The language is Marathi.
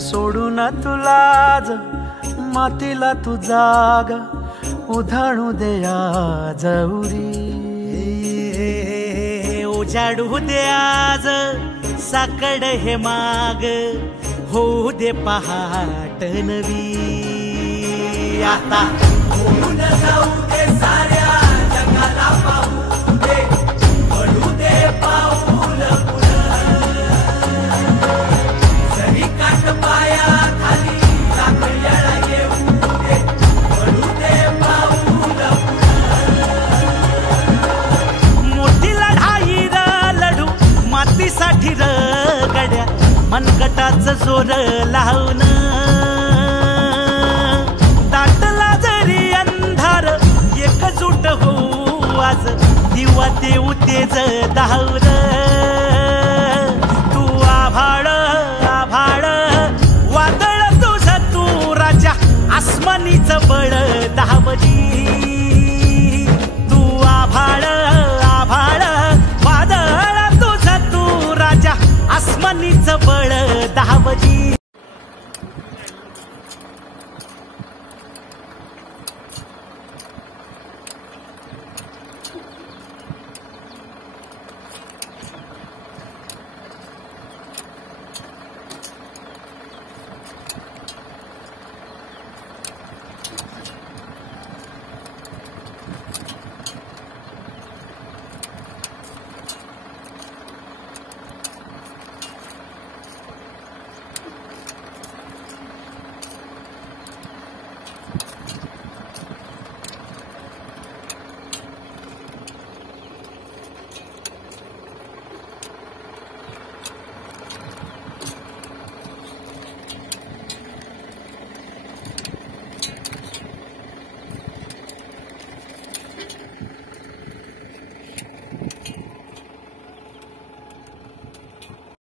सोडून तुला आज मातीला तू जाग उधाणू दे आज उरी. उजाडू दे आज साकड हे माग होऊ दे पहाट नवी. आता होऊन जाऊ दे साऱ्या जगाला पाहू दे पडू दे पाऊल जरी काट पाया खाली साखळ्याला येऊ दे पडू दे पाऊल. मोठी लढाई लढू मातीसाठी गड्या मनगटाच जोर लावून. दाटला जरी अंधार एकजूट होऊ आज दिवा देऊ तेज धावर. तू आभाळ आभाळ वादळ तुझ तू राजा आसमान